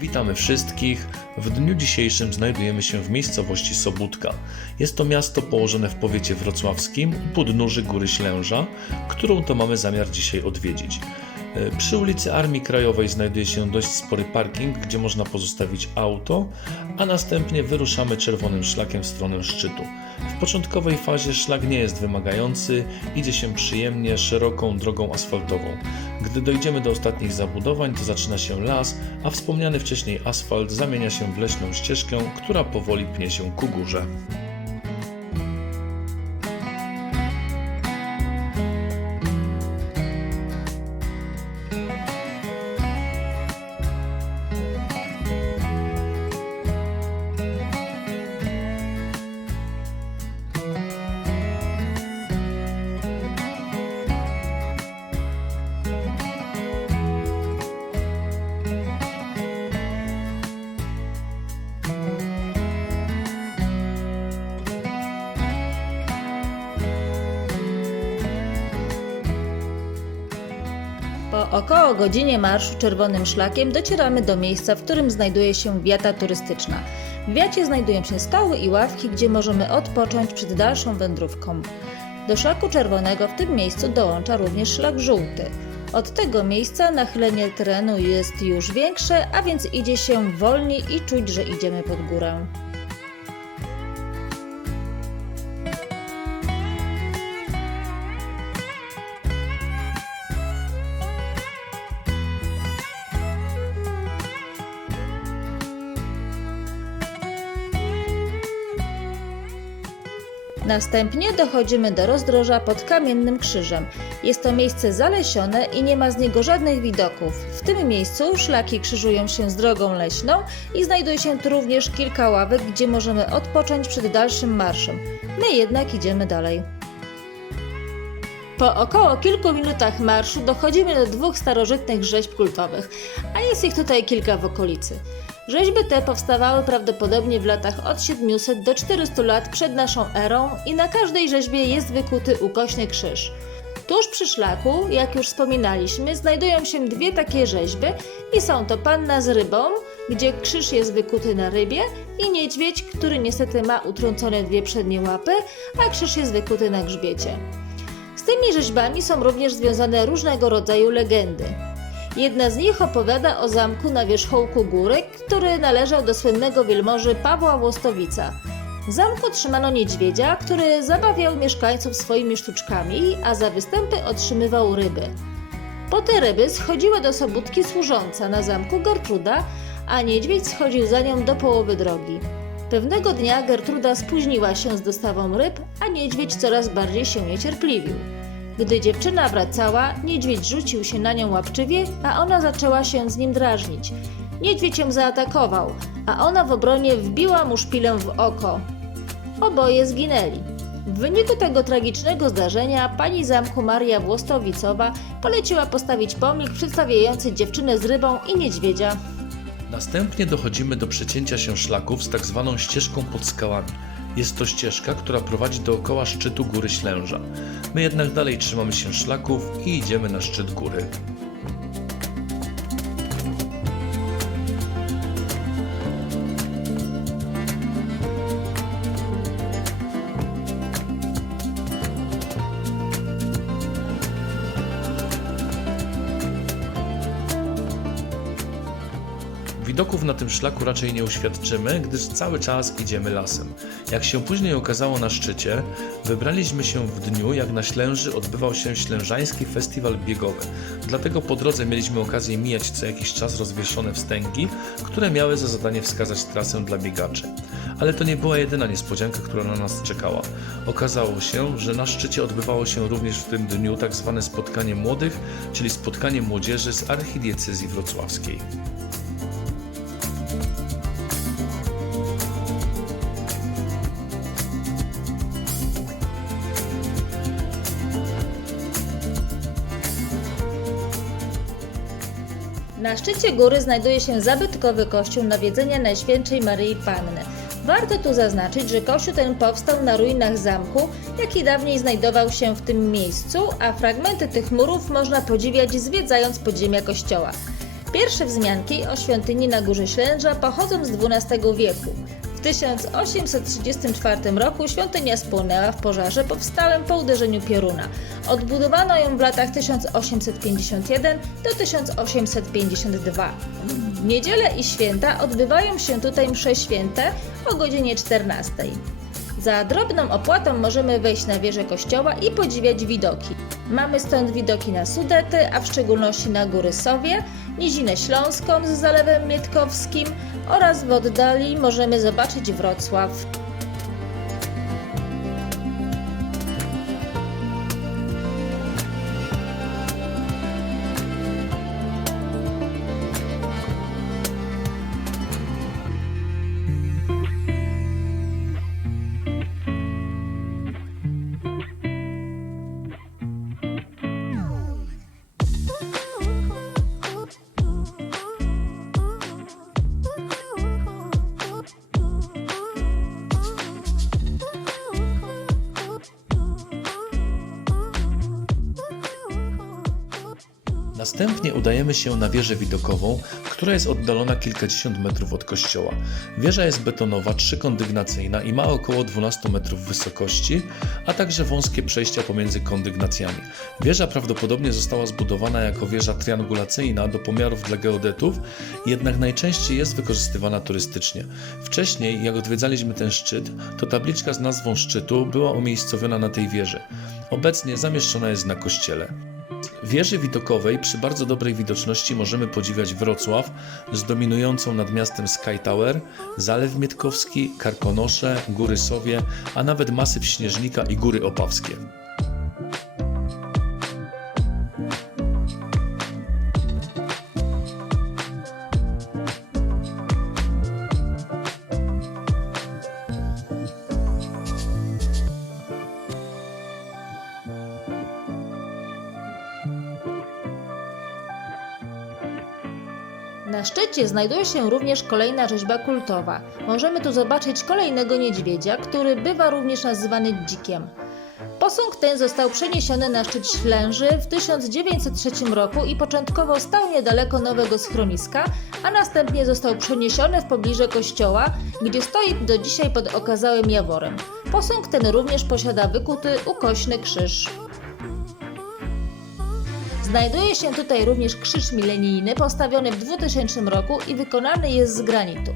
Witamy wszystkich. W dniu dzisiejszym znajdujemy się w miejscowości Sobótka. Jest to miasto położone w powiecie wrocławskim u podnóży Góry Ślęża, którą to mamy zamiar dzisiaj odwiedzić. E, Przy ulicy Armii Krajowej znajduje się dość spory parking, gdzie można pozostawić auto, a następnie wyruszamy czerwonym szlakiem w stronę szczytu. W początkowej fazie szlak nie jest wymagający, idzie się przyjemnie, szeroką drogą asfaltową. Gdy dojdziemy do ostatnich zabudowań, to zaczyna się las, a wspomniany wcześniej asfalt zamienia się w leśną ścieżkę, która powoli pnie się ku górze. Około godzinie marszu czerwonym szlakiem docieramy do miejsca, w którym znajduje się wiata turystyczna. W wiacie znajdują się stoły i ławki, gdzie możemy odpocząć przed dalszą wędrówką. Do szlaku czerwonego w tym miejscu dołącza również szlak żółty. Od tego miejsca nachylenie terenu jest już większe, a więc idzie się wolniej i czuć, że idziemy pod górę. Następnie dochodzimy do rozdroża pod Kamiennym Krzyżem. Jest to miejsce zalesione i nie ma z niego żadnych widoków. W tym miejscu szlaki krzyżują się z drogą leśną i znajduje się tu również kilka ławek, gdzie możemy odpocząć przed dalszym marszem. My jednak idziemy dalej. Po około kilku minutach marszu dochodzimy do dwóch starożytnych rzeźb kultowych, a jest ich tutaj kilka w okolicy. Rzeźby te powstawały prawdopodobnie w latach od 700 do 400 lat przed naszą erą i na każdej rzeźbie jest wykuty ukośny krzyż. Tuż przy szlaku, jak już wspominaliśmy, znajdują się dwie takie rzeźby i są to panna z rybą, gdzie krzyż jest wykuty na rybie i niedźwiedź, który niestety ma utrącone dwie przednie łapy, a krzyż jest wykuty na grzbiecie. Z tymi rzeźbami są również związane różnego rodzaju legendy. Jedna z nich opowiada o zamku na wierzchołku góry, który należał do słynnego wielmoży Pawła Włostowica. W zamku trzymano niedźwiedzia, który zabawiał mieszkańców swoimi sztuczkami, a za występy otrzymywał ryby. Po te ryby schodziła do sobótki służąca na zamku Gertruda, a niedźwiedź schodził za nią do połowy drogi. Pewnego dnia Gertruda spóźniła się z dostawą ryb, a niedźwiedź coraz bardziej się niecierpliwił. Gdy dziewczyna wracała, niedźwiedź rzucił się na nią łapczywie, a ona zaczęła się z nim drażnić. Niedźwiedź ją zaatakował, a ona w obronie wbiła mu szpilę w oko. Oboje zginęli. W wyniku tego tragicznego zdarzenia pani zamku Maria Włostowicowa poleciła postawić pomnik przedstawiający dziewczynę z rybą i niedźwiedzia. Następnie dochodzimy do przecięcia się szlaków z tak zwaną ścieżką pod skałami. Jest to ścieżka, która prowadzi dookoła szczytu góry Ślęża. My jednak dalej trzymamy się szlaków i idziemy na szczyt góry. Widoków na tym szlaku raczej nie uświadczymy, gdyż cały czas idziemy lasem. Jak się później okazało na szczycie, wybraliśmy się w dniu, jak na Ślęży odbywał się Ślężański Festiwal Biegowy. Dlatego po drodze mieliśmy okazję mijać co jakiś czas rozwieszone wstęgi, które miały za zadanie wskazać trasę dla biegaczy. Ale to nie była jedyna niespodzianka, która na nas czekała. Okazało się, że na szczycie odbywało się również w tym dniu tak zwane spotkanie młodych, czyli spotkanie młodzieży z archidiecezji wrocławskiej. Na szczycie góry znajduje się zabytkowy kościół nawiedzenia Najświętszej Maryi Panny. Warto tu zaznaczyć, że kościół ten powstał na ruinach zamku, jaki dawniej znajdował się w tym miejscu, a fragmenty tych murów można podziwiać zwiedzając podziemia kościoła. Pierwsze wzmianki o świątyni na Górze Ślęża pochodzą z XII wieku. W 1834 roku świątynia spłonęła w pożarze powstałym po uderzeniu pioruna. Odbudowano ją w latach 1851 do 1852. W niedzielę i święta odbywają się tutaj msze święte o godzinie 14. Za drobną opłatą możemy wejść na wieżę kościoła i podziwiać widoki. Mamy stąd widoki na Sudety, a w szczególności na Góry Sowie, Nizinę Śląską z Zalewem Mietkowskim oraz w oddali możemy zobaczyć Wrocław. Następnie udajemy się na wieżę widokową, która jest oddalona kilkadziesiąt metrów od kościoła. Wieża jest betonowa, trzykondygnacyjna i ma około 12 metrów wysokości, a także wąskie przejścia pomiędzy kondygnacjami. Wieża prawdopodobnie została zbudowana jako wieża triangulacyjna do pomiarów dla geodetów, jednak najczęściej jest wykorzystywana turystycznie. Wcześniej, jak odwiedzaliśmy ten szczyt, to tabliczka z nazwą szczytu była umiejscowiona na tej wieży. Obecnie zamieszczona jest na kościele. Wieży widokowej przy bardzo dobrej widoczności możemy podziwiać Wrocław z dominującą nad miastem Sky Tower, Zalew Mietkowski, Karkonosze, Góry Sowie, a nawet masyw Śnieżnika i Góry Opawskie. Na szczycie znajduje się również kolejna rzeźba kultowa. Możemy tu zobaczyć kolejnego niedźwiedzia, który bywa również nazywany dzikiem. Posąg ten został przeniesiony na szczyt Ślęży w 1903 roku i początkowo stał niedaleko nowego schroniska, a następnie został przeniesiony w pobliże kościoła, gdzie stoi do dzisiaj pod okazałym jaworem. Posąg ten również posiada wykuty ukośny krzyż. Znajduje się tutaj również krzyż milenijny postawiony w 2000 roku i wykonany jest z granitu.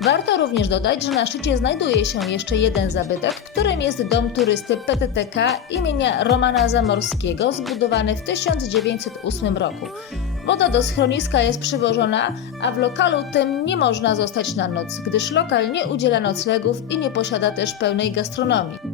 Warto również dodać, że na szczycie znajduje się jeszcze jeden zabytek, którym jest dom turysty PTTK imienia Romana Zamorskiego, zbudowany w 1908 roku. Woda do schroniska jest przywożona, a w lokalu tym nie można zostać na noc, gdyż lokal nie udziela noclegów i nie posiada też pełnej gastronomii.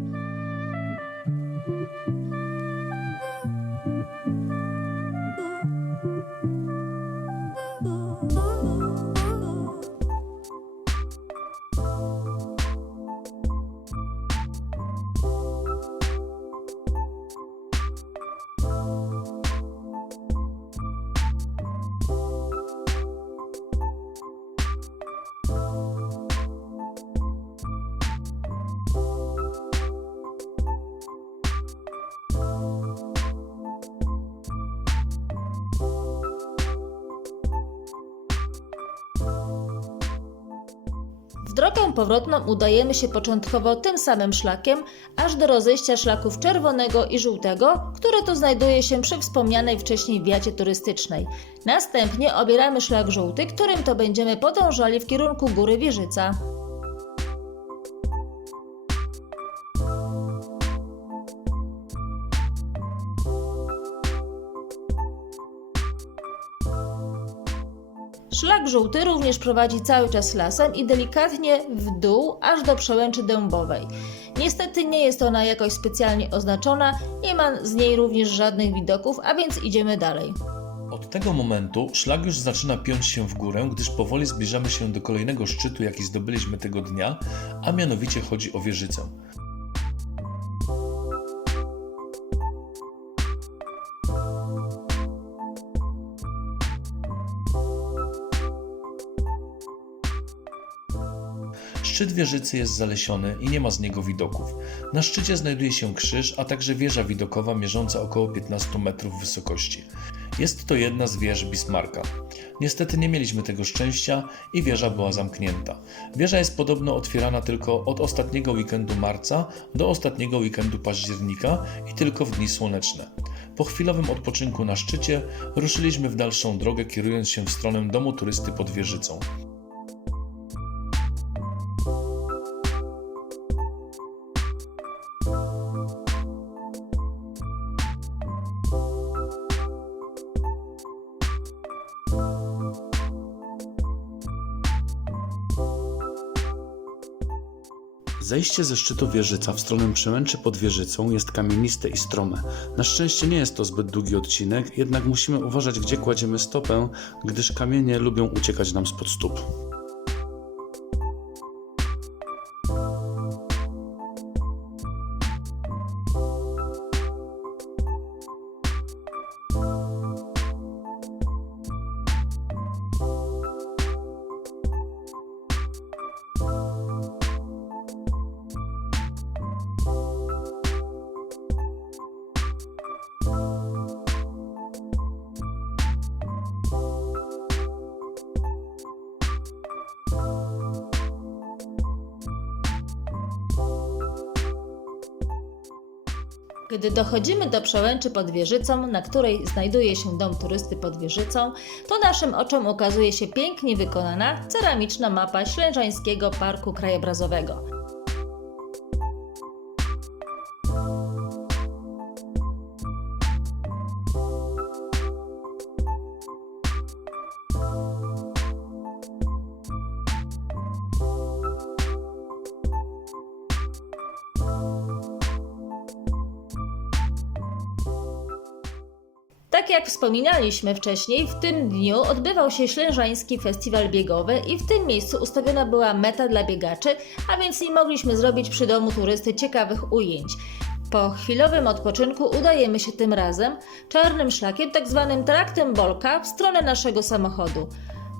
W drogę powrotną udajemy się początkowo tym samym szlakiem, aż do rozejścia szlaków czerwonego i żółtego, które tu znajduje się przy wspomnianej wcześniej wiacie turystycznej. Następnie obieramy szlak żółty, którym to będziemy podążali w kierunku góry Wieżyca. Szlak żółty również prowadzi cały czas lasem i delikatnie w dół, aż do przełęczy dębowej. Niestety nie jest ona jakoś specjalnie oznaczona, nie ma z niej również żadnych widoków, a więc idziemy dalej. Od tego momentu szlak już zaczyna piąć się w górę, gdyż powoli zbliżamy się do kolejnego szczytu, jaki zdobyliśmy tego dnia, a mianowicie chodzi o wieżycę. Szczyt wieżycy jest zalesiony i nie ma z niego widoków. Na szczycie znajduje się krzyż, a także wieża widokowa mierząca około 15 metrów wysokości. Jest to jedna z wież Bismarcka. Niestety nie mieliśmy tego szczęścia i wieża była zamknięta. Wieża jest podobno otwierana tylko od ostatniego weekendu marca do ostatniego weekendu października i tylko w dni słoneczne. Po chwilowym odpoczynku na szczycie ruszyliśmy w dalszą drogę, kierując się w stronę domu turysty pod wieżycą. Zejście ze szczytu wieżyca w stronę Przełęczy pod wieżycą jest kamieniste i strome. Na szczęście nie jest to zbyt długi odcinek, jednak musimy uważać gdzie kładziemy stopę, gdyż kamienie lubią uciekać nam spod stóp. Gdy dochodzimy do przełęczy pod wieżycą, na której znajduje się dom turysty pod wieżycą, to naszym oczom ukazuje się pięknie wykonana ceramiczna mapa Ślężańskiego Parku Krajobrazowego. Tak jak wspominaliśmy wcześniej, w tym dniu odbywał się Ślężański Festiwal Biegowy i w tym miejscu ustawiona była meta dla biegaczy, a więc nie mogliśmy zrobić przy domu turysty ciekawych ujęć. Po chwilowym odpoczynku udajemy się tym razem czarnym szlakiem, tak zwanym traktem Bolka, w stronę naszego samochodu.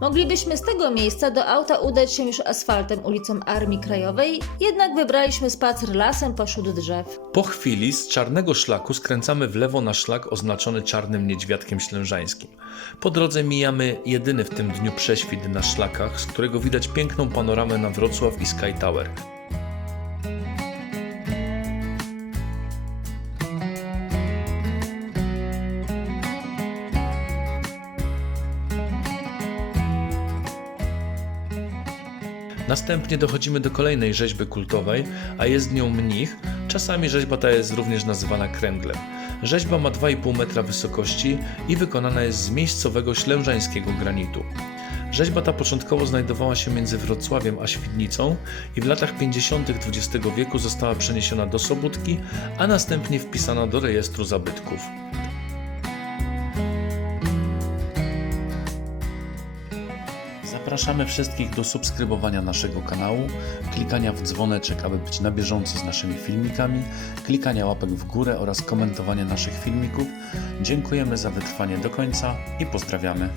Moglibyśmy z tego miejsca do auta udać się już asfaltem ulicą Armii Krajowej, jednak wybraliśmy spacer lasem pośród drzew. Po chwili z czarnego szlaku skręcamy w lewo na szlak oznaczony czarnym niedźwiadkiem ślężańskim. Po drodze mijamy jedyny w tym dniu prześwit na szlakach, z którego widać piękną panoramę na Wrocław i Sky Tower. Następnie dochodzimy do kolejnej rzeźby kultowej, a jest nią mnich. Czasami rzeźba ta jest również nazywana kręglem. Rzeźba ma 2,5 metra wysokości i wykonana jest z miejscowego ślężańskiego granitu. Rzeźba ta początkowo znajdowała się między Wrocławiem a Świdnicą i w latach 50. XX wieku została przeniesiona do Sobótki, a następnie wpisana do rejestru zabytków. Zapraszamy wszystkich do subskrybowania naszego kanału, klikania w dzwoneczek, aby być na bieżąco z naszymi filmikami, klikania łapek w górę oraz komentowania naszych filmików. Dziękujemy za wytrwanie do końca i pozdrawiamy.